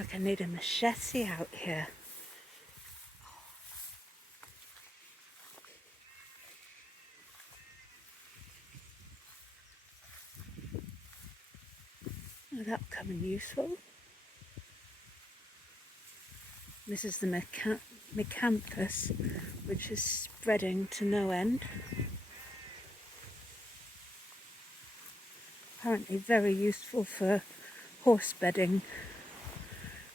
like I need a machete out here. Oh, that coming useful. This is the Mecanthus, which is spreading to no end. Apparently very useful for horse bedding,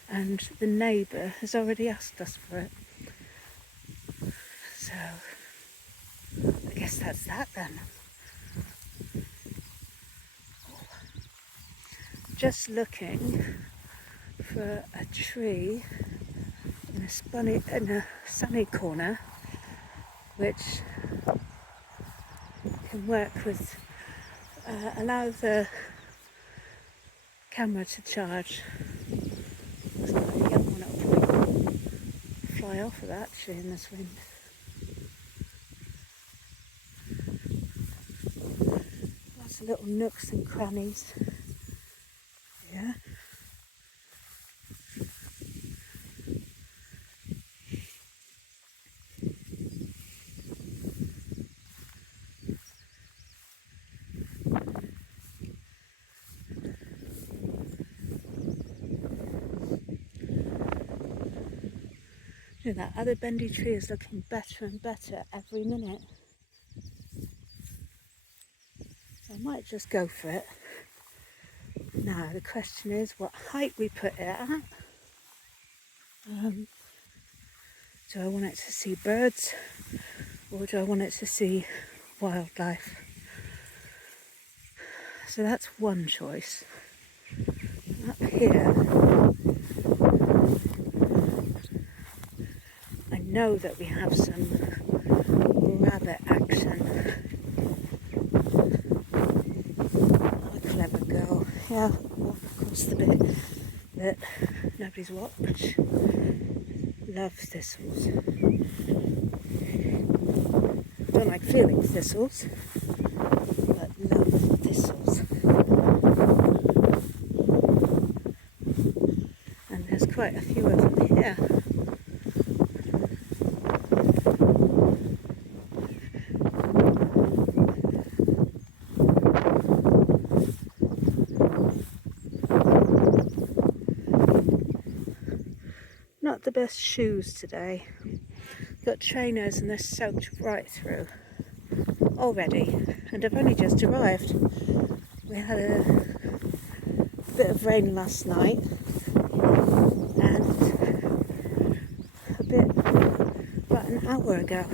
and the neighbour has already asked us for it. So I guess that's that then. Just looking for a tree in a sunny corner, which can work with, allow the camera to charge. Looks like a young one will probably fly off of that tree in this wind. Lots of little nooks and crannies here. That other bendy tree is looking better and better every minute. So I might just go for it. Now the question is what height we put it at. Do I want it to see birds or do I want it to see wildlife? So that's one choice. Up here, I know that we have some rabbit action. Oh, clever girl. Yeah, walk across the bit that nobody's watched. Love thistles. Don't like feeling thistles, but love thistles. And there's quite a few of them here. Not the best shoes today. Got trainers and they're soaked right through already, and I've only just arrived. We had a bit of rain last night and a bit about an hour ago.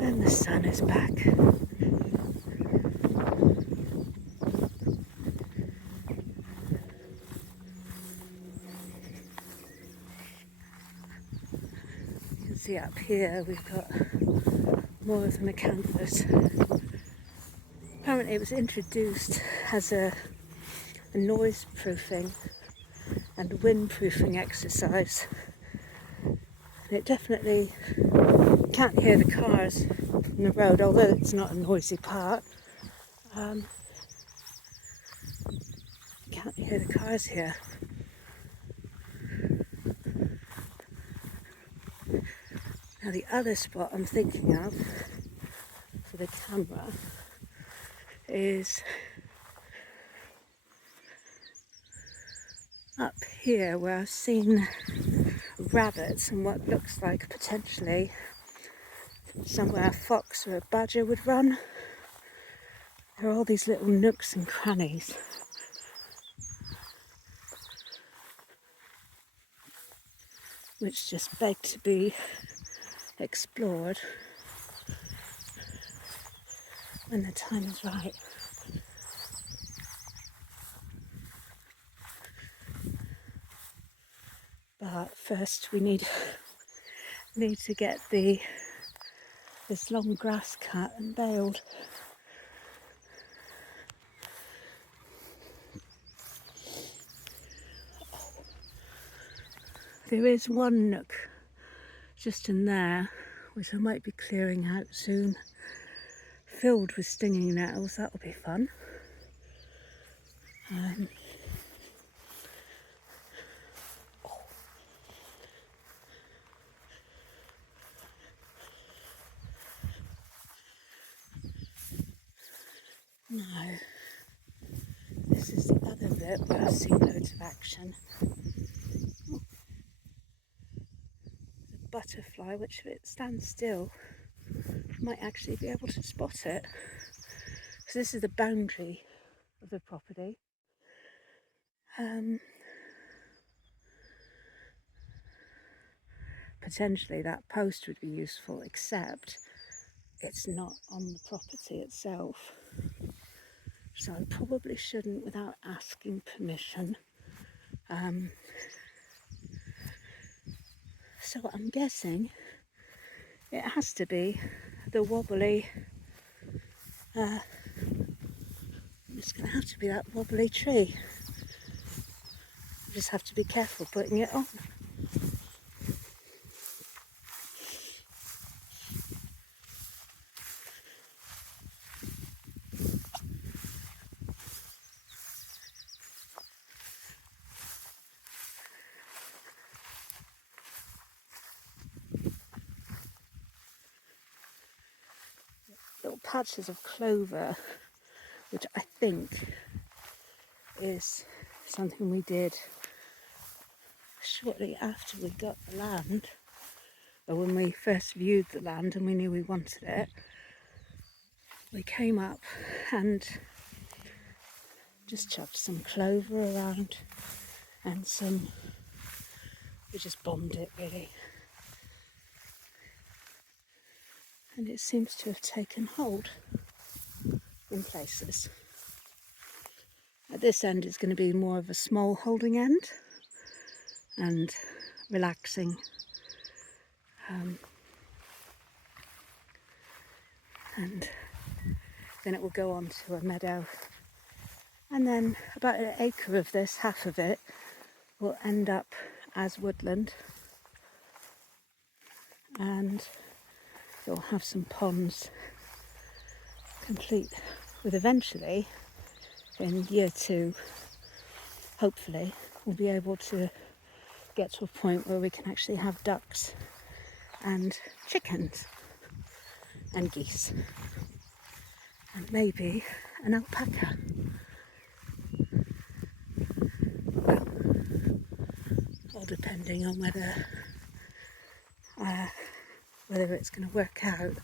And the sun is back. See up here we've got more of the Mecanthus. Apparently it was introduced as a noise proofing and wind proofing exercise. And it definitely can't hear the cars from the road, although it's not a noisy part. Can't hear the cars here. Now the other spot I'm thinking of for the camera is up here where I've seen rabbits and what looks like potentially somewhere a fox or a badger would run. There are all these little nooks and crannies. Which just beg to be explored when the time is right. But first we need to get this long grass cut and baled. There is one nook just in there, which I might be clearing out soon. filled with stinging nettles. That'll be fun. No, this is the other bit where I've seen loads of action. Oh, the butterfly, which if it stands still, might actually be able to spot it. So this is the boundary of the property. Potentially that post would be useful, except it's not on the property itself. So I probably shouldn't without asking permission. So I'm guessing it has to be the wobbly, it's going to have to be that wobbly tree. You just have to be careful putting it on. Little patches of clover, which I think is something we did shortly after we got the land, or when we first viewed the land and we knew we wanted it. We came up and just chucked some clover around and we just bombed it really. And it seems to have taken hold in places. At this end it's going to be more of a small holding end and relaxing. And then it will go on to a meadow. And then about an acre of this, half of it, will end up as woodland. And you'll have some ponds, complete with eventually, in year 2, hopefully, we'll be able to get to a point where we can actually have ducks and chickens and geese and maybe an alpaca. Well, all depending on whether it's going to work out.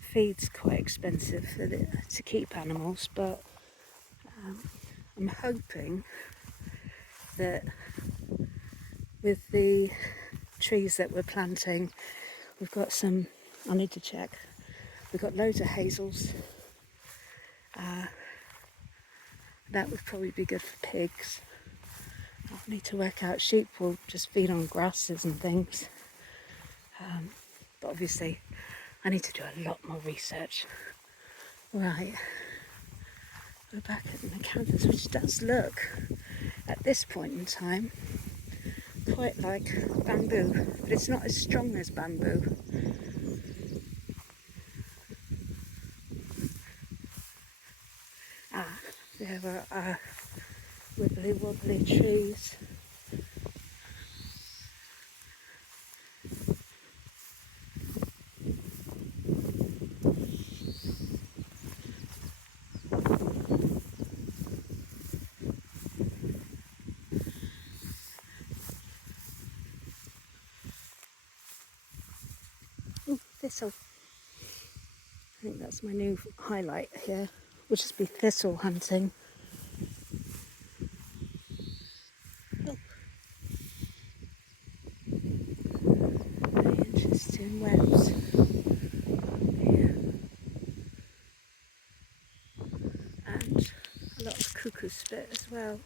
Feed's quite expensive to keep animals, but I'm hoping that with the trees that we're planting, we've got some, I need to check, we've got loads of hazels. That would probably be good for pigs. I'll need to work out, sheep will just feed on grasses and things. But obviously I need to do a lot more research. Right, we're back at the canvas, which does look, at this point in time, quite like bamboo, but it's not as strong as bamboo. There were our wibbly wobbly trees. Ooh, thistle. I think that's my new highlight here. We'll just be thistle hunting. Oh. Very interesting webs here. And a lot of cuckoo spit as well.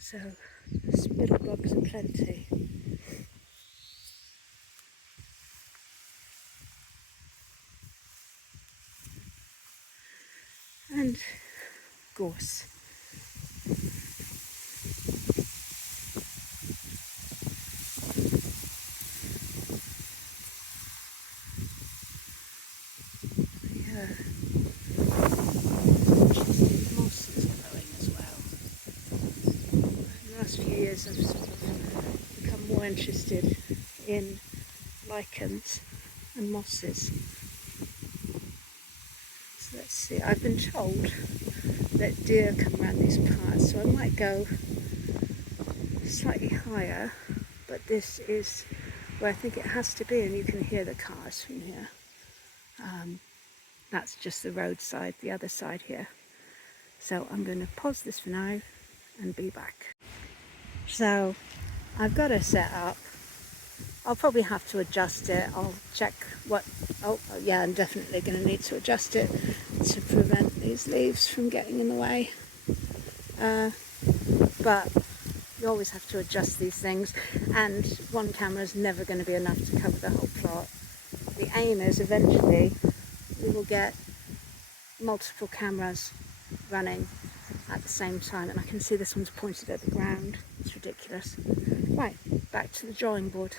So spittlebugs are plenty. gorse. Yeah, interesting moss is growing as well. In the last few years I've sort of become more interested in lichens and mosses. So let's see, I've been told that deer come around these parts, so I might go slightly higher, but this is where I think it has to be, and you can hear the cars from here. That's just the roadside, the other side here. So I'm going to pause this for now and be back. So I've got it set up. I'll probably have to adjust it. I'll check what, oh yeah, I'm definitely going to need to adjust it to prevent these leaves from getting in the way. But you always have to adjust these things, and one camera is never going to be enough to cover the whole plot. The aim is eventually we will get multiple cameras running at the same time, and I can see this one's pointed at the ground. It's ridiculous. Right, back to the drawing board.